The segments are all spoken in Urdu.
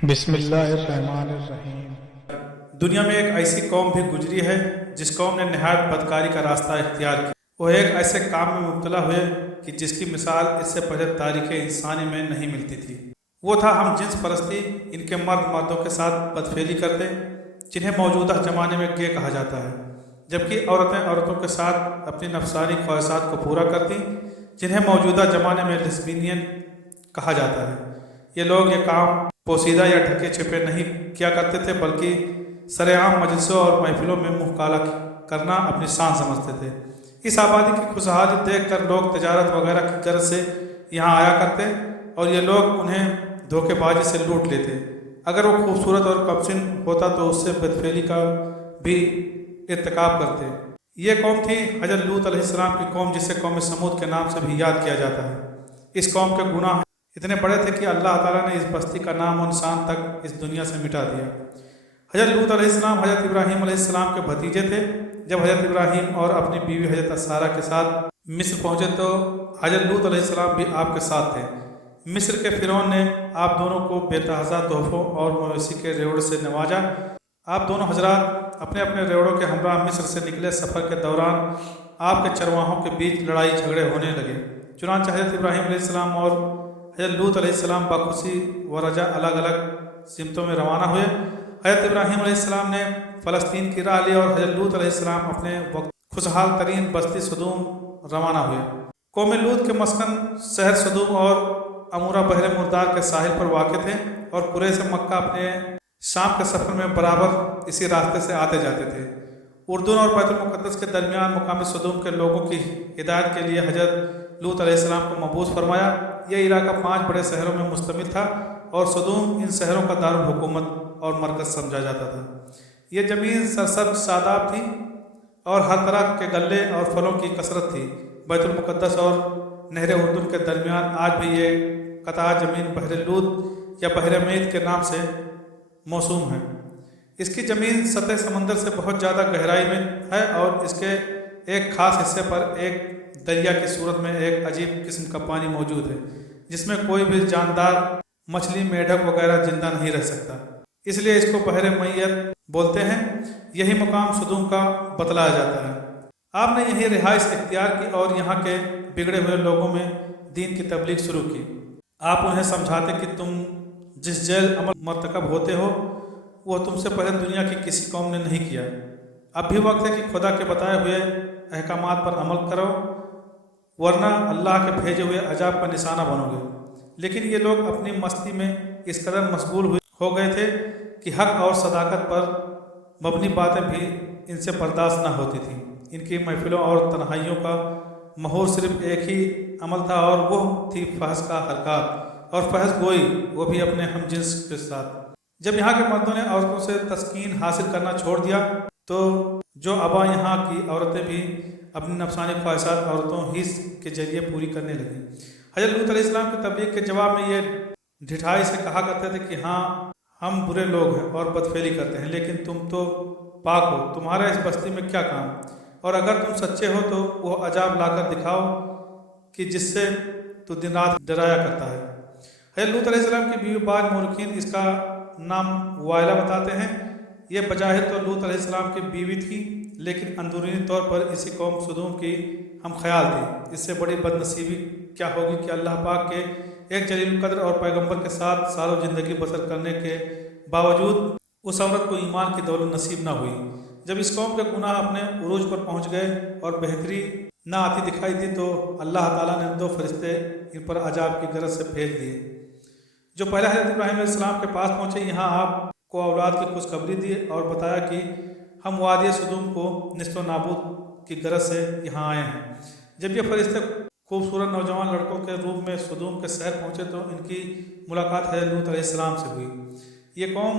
بسم اللہ الرحمن الرحیم۔ دنیا میں ایک ایسی قوم بھی گزری ہے جس قوم نے نہایت بدکاری کا راستہ اختیار کیا۔ وہ ایک ایسے کام میں مبتلا ہوئے کہ جس کی مثال اس سے پہلے تاریخ انسانی میں نہیں ملتی تھی۔ وہ تھا ہم جنس پرستی۔ ان کے مرد مردوں کے ساتھ بدفعلی کرتے، جنہیں موجودہ زمانے میں گے کہا جاتا ہے، جبکہ عورتیں عورتوں کے ساتھ اپنی نفسانی خواہشات کو پورا کرتی، جنہیں موجودہ زمانے میں لیسبین کہا جاتا ہے۔ یہ لوگ یہ کام پوشیدہ یا ڈھکے چھپے نہیں کیا کرتے تھے، بلکہ سر عام مجلسوں اور محفلوں میں منہ کالا کرنا اپنی شان سمجھتے تھے۔ اس آبادی کی خوشحالی دیکھ کر لوگ تجارت وغیرہ کی غرض سے یہاں آیا کرتے اور یہ لوگ انہیں دھوکے بازی سے لوٹ لیتے۔ اگر وہ خوبصورت اور کمسن ہوتا تو اس سے بدفعلی کا بھی ارتکاب کرتے۔ یہ قوم تھی حضرت لوط علیہ السلام کی قوم، جسے قوم سمود کے نام سے بھی یاد کیا جاتا ہے۔ اس قوم کے گناہ اتنے بڑے تھے کہ اللہ تعالیٰ نے اس بستی کا نام و نشان تک اس دنیا سے مٹا دیا۔ حضرت لوط علیہ السلام حضرت ابراہیم علیہ السلام کے بھتیجے تھے۔ جب حضرت ابراہیم اور اپنی بیوی حضرت سارہ کے ساتھ مصر پہنچے تو حضرت لوط علیہ السلام بھی آپ کے ساتھ تھے۔ مصر کے فرعون نے آپ دونوں کو بے تحاشا تحفوں اور مویشی کے ریوڑ سے نوازا۔ آپ دونوں حضرات اپنے اپنے ریوڑوں کے ہمراہ مصر سے نکلے۔ سفر کے دوران آپ کے چرواہوں کے بیچ لڑائی جھگڑے ہونے لگے۔ چنانچہ حضرت ابراہیم علیہ السلام اور حضرت لوط علیہ السلام بخوشی و رجا الگ الگ سمتوں میں روانہ ہوئے۔ حضرت ابراہیم علیہ السلام نے فلسطین کی راہ لی اور حضرت لوط علیہ السلام اپنے وقت خوشحال ترین بستی سدوم روانہ ہوئے۔ قوم لوط کے مسکن شہر سدوم اور عمورہ بحر مردار کے ساحل پر واقع تھے، اور قریش مکہ اپنے شام کے سفر میں برابر اسی راستے سے آتے جاتے تھے۔ اردن اور بیت المقدس کے درمیان مقامی سدوم کے لوگوں کی ہدایت کے لیے حضرت لوط علیہ السلام کو مبعوث فرمایا۔ یہ علاقہ 5 بڑے شہروں میں مشتمل تھا اور سدوم ان شہروں کا دارالحکومت اور مرکز سمجھا جاتا تھا۔ یہ زمین سرسبز شاداب تھی اور ہر طرح کے غلے اور پھلوں کی کثرت تھی۔ بیت المقدس اور نہر اردن کے درمیان آج بھی یہ قطع زمین بحر لوط یا بحر میت کے نام سے موسوم ہے۔ اس کی زمین سطح سمندر سے بہت زیادہ گہرائی میں ہے اور اس کے ایک خاص حصے پر ایک دریا کی صورت میں ایک عجیب قسم کا پانی موجود ہے، جس میں کوئی بھی جاندار مچھلی، میڈک وغیرہ زندہ نہیں رہ سکتا، اس لیے اس کو بحر میت بولتے ہیں۔ یہی مقام سدوم کا بتلایا جاتا ہے۔ آپ نے یہی رہائش اختیار کی اور یہاں کے بگڑے ہوئے لوگوں میں دین کی تبلیغ شروع کی۔ آپ انہیں سمجھاتے کہ تم جس جیل عمل مرتکب ہوتے ہو وہ تم سے پہلے دنیا کی کسی قوم نے نہیں کیا۔ اب بھی وقت ہے کہ خدا کے بتائے ہوئے احکامات پر عمل کرو، ورنہ اللہ کے بھیجے ہوئے عذاب کا نشانہ بنو گے۔ لیکن یہ لوگ اپنی مستی میں اس قدر مشغول ہو گئے تھے کہ حق اور صداقت پر مبنی باتیں بھی ان سے برداشت نہ ہوتی تھیں۔ ان کی محفلوں اور تنہائیوں کا محور صرف ایک ہی عمل تھا، اور وہ تھی فحش کا حرکات اور فحش گوئی، وہ بھی اپنے ہم جنس کے ساتھ۔ جب یہاں کے مردوں نے عورتوں سے تسکین حاصل کرنا چھوڑ دیا تو جو ابا یہاں کی عورتیں بھی اپنی نفسانی خواہشات عورتوں ہی کے ذریعے پوری کرنے لگیں۔ حضرت لوط علیہ السلام کی تبلیغ کے جواب میں یہ ڈھٹائی سے کہا کرتے تھے کہ ہاں ہم برے لوگ ہیں اور بدفعلی کرتے ہیں، لیکن تم تو پاک ہو، تمہارا اس بستی میں کیا کام؟ اور اگر تم سچے ہو تو وہ عذاب لا کر دکھاؤ کہ جس سے تو دن رات ڈرایا کرتا ہے۔ حضرت لوط علیہ السلام کی بیوی بعض مورخین اس کا نام وائلہ بتاتے ہیں۔ یہ بظاہر تو لوط علیہ السلام کی بیوی تھی، لیکن اندرونی طور پر اسی قوم سدوم کی ہم خیال تھی۔ اس سے بڑی بد نصیبی کیا ہوگی کہ اللہ پاک کے ایک جلیل القدر اور پیغمبر کے ساتھ سالوں زندگی بسر کرنے کے باوجود اس عورت کو ایمان کی دولت نصیب نہ ہوئی۔ جب اس قوم کے گناہ اپنے عروج پر پہنچ گئے اور بہتری نہ آتی دکھائی دی تو اللہ تعالیٰ نے 2 فرشتے ان پر عذاب کی غرض سے بھیج دیے، جو پہلے حضرت ابراہیم علیہ السلام کے پاس پہنچے۔ یہاں آپ کو اولاد کی خوشخبری دی اور بتایا کہ ہم وادی سدوم کو نیست و نابود کی غرض سے یہاں آئے ہیں۔ جب یہ فرشتے خوبصورت نوجوان لڑکوں کے روپ میں سدوم کے شہر پہنچے تو ان کی ملاقات حضرت لوط علیہ السلام سے ہوئی۔ یہ قوم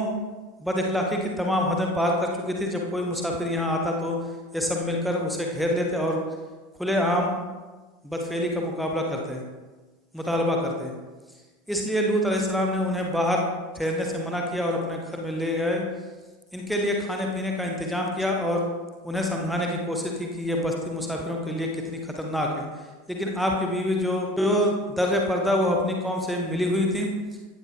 بد اخلاقی کی تمام حدیں پار کر چکی تھی۔ جب کوئی مسافر یہاں آتا تو یہ سب مل کر اسے گھیر لیتے اور کھلے عام بدفعلی کا مطالبہ کرتے۔ اس لیے لوط علیہ السلام نے انہیں باہر ٹھہرنے سے منع کیا اور اپنے گھر میں لے گئے۔ ان کے لیے کھانے پینے کا انتظام کیا اور انہیں سمجھانے کی کوشش کی کہ یہ بستی مسافروں کے لیے کتنی خطرناک ہے۔ لیکن آپ کی بیوی جو در پردہ وہ اپنی قوم سے ملی ہوئی تھی،